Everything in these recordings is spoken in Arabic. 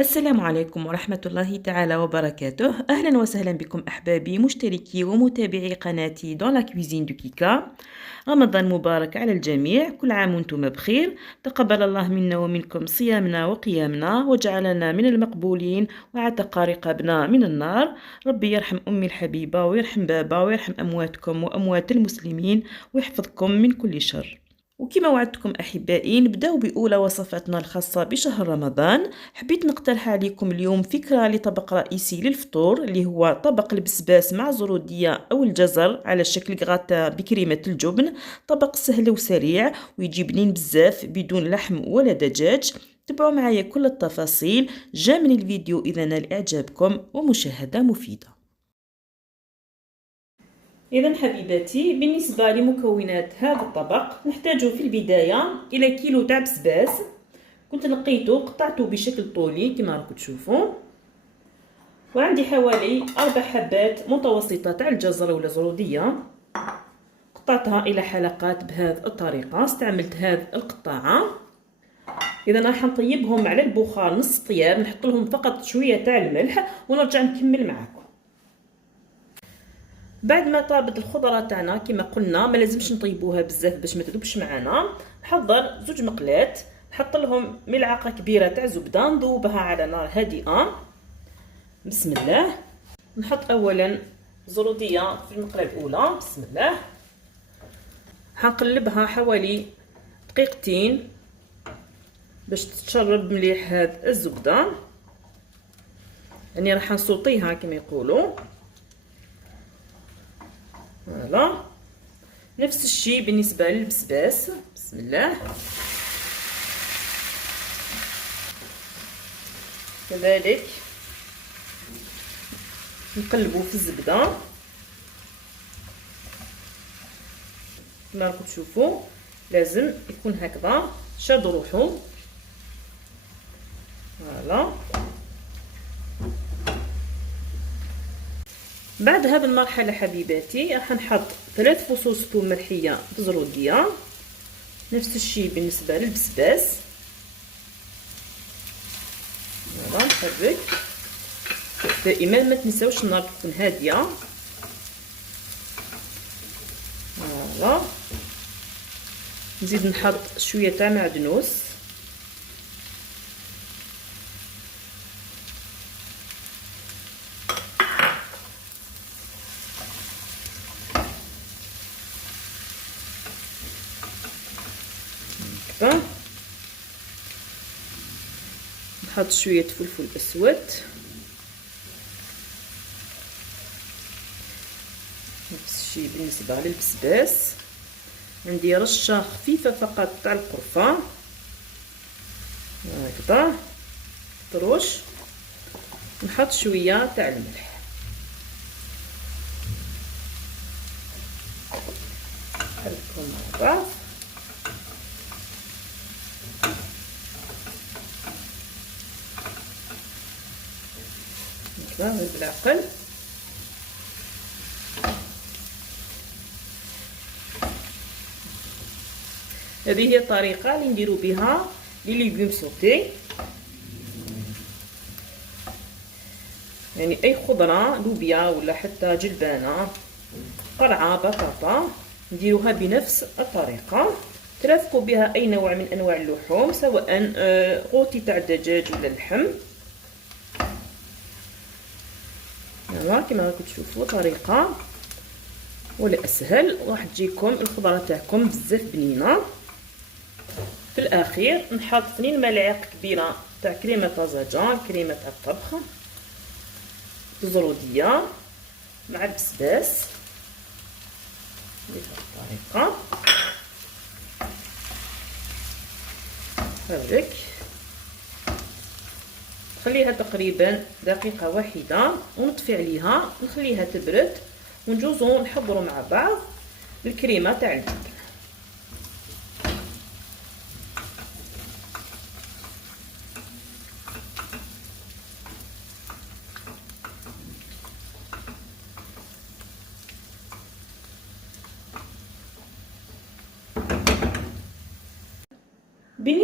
السلام عليكم ورحمة الله تعالى وبركاته. أهلا وسهلا بكم أحبابي مشتركي ومتابعي قناتي دون لا كويزين دو كيكا. رمضان مبارك على الجميع، كل عام وانتم بخير. تقبل الله منا ومنكم صيامنا وقيامنا وجعلنا من المقبولين وعتق رقابنا من النار. ربي يرحم أمي الحبيبة ويرحم بابا ويرحم أمواتكم وأموات المسلمين ويحفظكم من كل شر. وكما وعدتكم أحبائي نبداو بأولى وصفاتنا الخاصة بشهر رمضان. حبيت نقترح عليكم اليوم فكرة لطبق رئيسي للفطور اللي هو طبق البسباس مع زرودية أو الجزر على شكل غاتا بكريمة الجبن. طبق سهل وسريع ويجي بنين بزاف بدون لحم ولا دجاج. تابعوا معايا كل التفاصيل. جا من الفيديو إذا نال إعجابكم ومشاهدة مفيدة. إذا حبيباتي بالنسبة لمكونات هذا الطبق نحتاج في البداية إلى كيلو تاع بسباس. كنت نقيته قطعته بشكل طولي كما راكم تشوفوا، وعندي حوالي 4 حبات متوسطة تاع الجزر ولا زرودية قطعتها إلى حلقات بهذه الطريقة. استعملت هذه القطاعة. إذا راح نطيبهم على البخار نص طياب، نحط لهم فقط شوية تاع الملح ونرجع نكمل معكم. بعد ما طابت الخضره تاعنا كما قلنا ما لازمش نطيبوها بزاف باش ما تذوبش معنا. نحضر 2 مقلات، نحط لهم ملعقه كبيره تاع زبده نذوبها على نار هادئه. بسم الله. نحط اولا زروديه في المقله الاولى. بسم الله. حنقلبها حوالي دقيقتين باش تتشرب مليح هاد الزبده، يعني راح نسوطيها كما يقولوا. فوالا. نفس الشيء بالنسبه للبسباس. بسم الله. كذلك نقلبوا في الزبده كما راكم تشوفوا، لازم يكون هكذا شاد روحو. فوالا. بعد هذه المرحله حبيباتي راح نحط 3 فصوص ثوم ملحيه بزروديه. نفس الشيء بالنسبه للبسباس. فوالا. نحرك دائما، ما تنساوش النار تكون هاديه. فوالا. نزيد نحط شويه تاع معدنوس. نحط شويه فلفل اسود. نفس الشيء بالنسبه للبسباس. عندي رشه خفيفه فقط تاع القرفه هكذا تروش. نحط شويه تاع الملح. نحركهم مع بعض. هكذا بالعقل. هذه هي الطريقه اللي نديرو بها لي ليغوم سوتي، يعني اي خضره لوبيا ولا حتى جلبانه قرعه بطاطا نديروها بنفس الطريقه. ترافقوا بها اي نوع من انواع اللحوم، سواء غوتي تاع الدجاج ولا اللحم. يلا كما راكم تشوفوا طريقه ولا اسهل، راح تجيكم الخضره تاعكم بزاف بنينه. في الاخير نحط 2 ملاعق كبيره تاع كريمه طازجه، كريمه تاع الطبخ بزروديه مع البسباس بهذه الطريقه. فرك نخليها تقريبا دقيقه واحده ونطفي عليها، نخليها تبرد ونجوزو نحضروا مع بعض الكريمه تاع الجبن.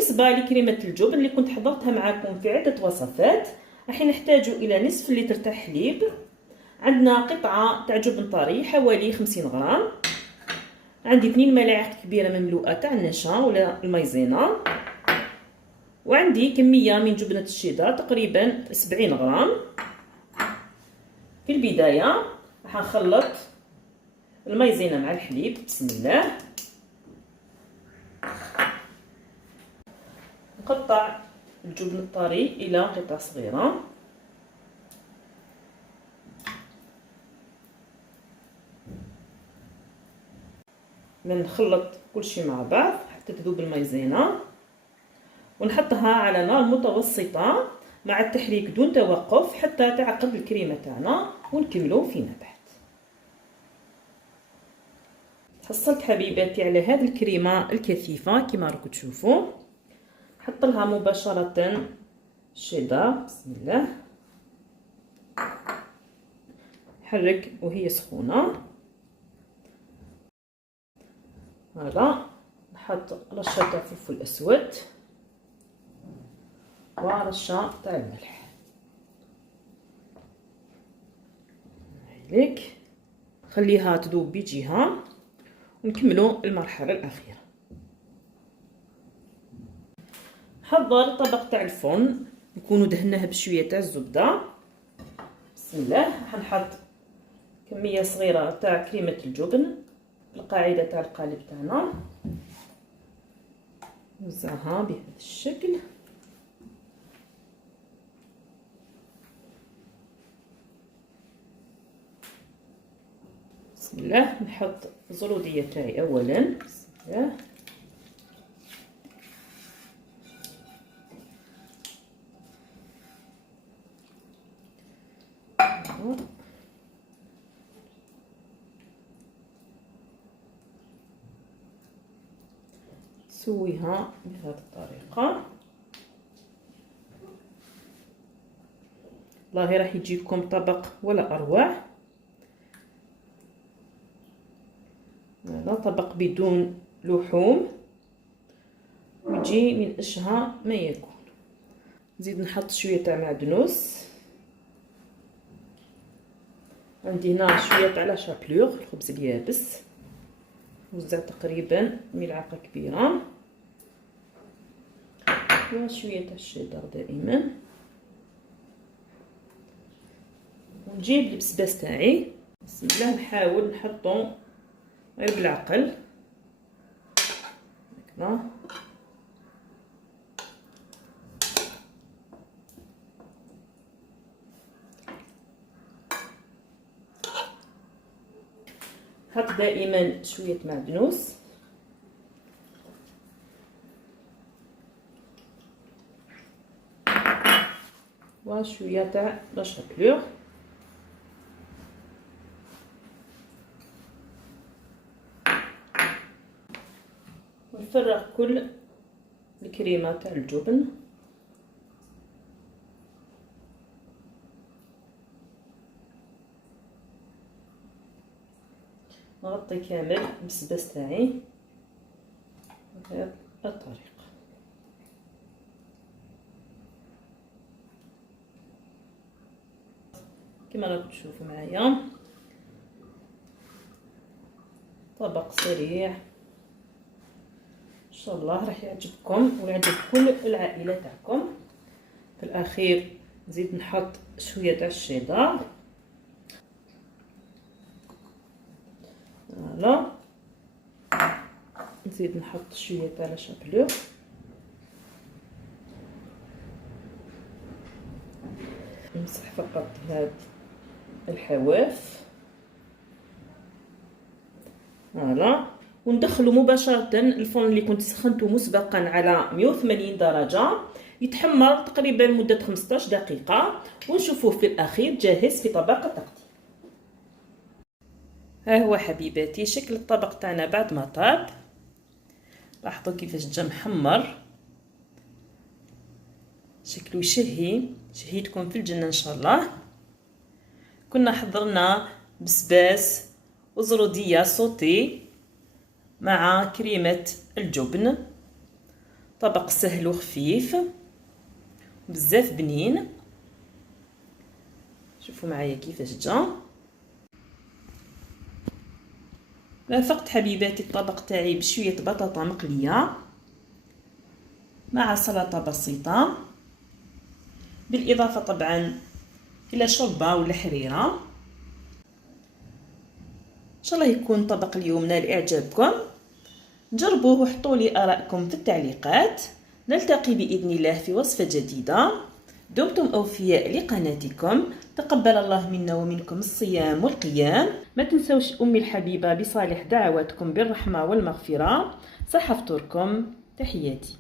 بالنسبه لكريمه الجبن اللي كنت حضرتها معكم في عده وصفات، راح نحتاج الى نصف لتر تاع حليب، عندنا قطعه تاع جبن طري حوالي 50 غرام، عندي 2 ملاعق كبيره مملوءه تاع النشا ولا المايزينا، وعندي كميه من جبنه الشيدر تقريبا 70 غرام. في البدايه راح نخلط المايزينا مع الحليب. بسم الله. نقطع الجبن الطري الى قطع صغيره. نخلط كل شيء مع بعض حتى تذوب المايزينا، ونحطها على نار متوسطه مع التحريك دون توقف حتى تعقد الكريمه تاعنا، ونكملوا فيما بعد. حصلت حبيباتي على هذه الكريمه الكثيفه كما راكم تشوفوا. نحط لها مباشره الشيدر. بسم الله. نحرك وهي سخونه. هذا نحط رشه تاع فلفل اسود ورشه تاع الملح. هيك خليها تذوب بجهه ونكملوا المرحله الاخيره. حضر طبق تاع الفرن نكونوا دهناه بشويه تاع الزبده. بسم الله. حنحط كميه صغيره تاع كريمه الجبن بالقاعده تاع القالب تاعنا، نوزعها بهذا الشكل. بسم الله. نحط الزروديه تاعي اولا. بسم الله. نسويها بهذه الطريقه. والله راح يجيكم طبق ولا اروع. هذا طبق بدون لحوم ويجي من اشهى ما يكون. نزيد نحط شويه تاع معدنوس. عندي هنا شويه تاع لا شابلور الخبز اليابس، نوزع تقريبا ملعقه كبيره، وشويه تاع الشيدر دائما. ونجيب البسباس تاعي. بسم الله. نحاول نحطو غير بالعقل هكذا. حط دائما شويه معدنوس. وشويه تاع لا شابلور. ونفرغ كل الكريمه تاع الجبن. نغطي كامل البسباس تاعي بهذه الطريقه. كما راكم تشوفوا معايا طبق سريع ان شاء الله راح يعجبكم ويعجب كل العائله تاعكم. في الاخير نزيد نحط شويه تاع الشيدر. فوالا. نزيد نحط شويه تاع لا شابلور. نمسح فقط هاد الحواف. فوالا. وندخلو مباشره الفرن اللي كنت سخنته مسبقا على 180 درجه يتحمر تقريبا مده 15 دقيقه، ونشوفوه في الاخير جاهز في طبق التقديم. ها هو حبيباتي شكل الطبق تاعنا بعد ما طاب. لاحظوا كيفاش جا محمر، شكله يشهي، شهيتكم في الجنه ان شاء الله. كنا حضرنا بسباس وزروديه صوتي مع كريمه الجبن، طبق سهل وخفيف بزاف بنين. شوفوا معايا كيفاش جا. رافقت حبيباتي الطبق تاعي بشويه بطاطا مقليه مع سلطه بسيطه، بالاضافه طبعا الى شوربه ولا حريره. ان شاء الله يكون طبق اليوم نال اعجابكم. جربوه وحطوا لي آراءكم في التعليقات. نلتقي بإذن الله في وصفة جديدة. دمتم أوفياء لقناتكم. تقبل الله منا ومنكم الصيام والقيام. ما تنسوش أمي الحبيبة بصالح دعواتكم بالرحمة والمغفرة. صح فطوركم. تحياتي.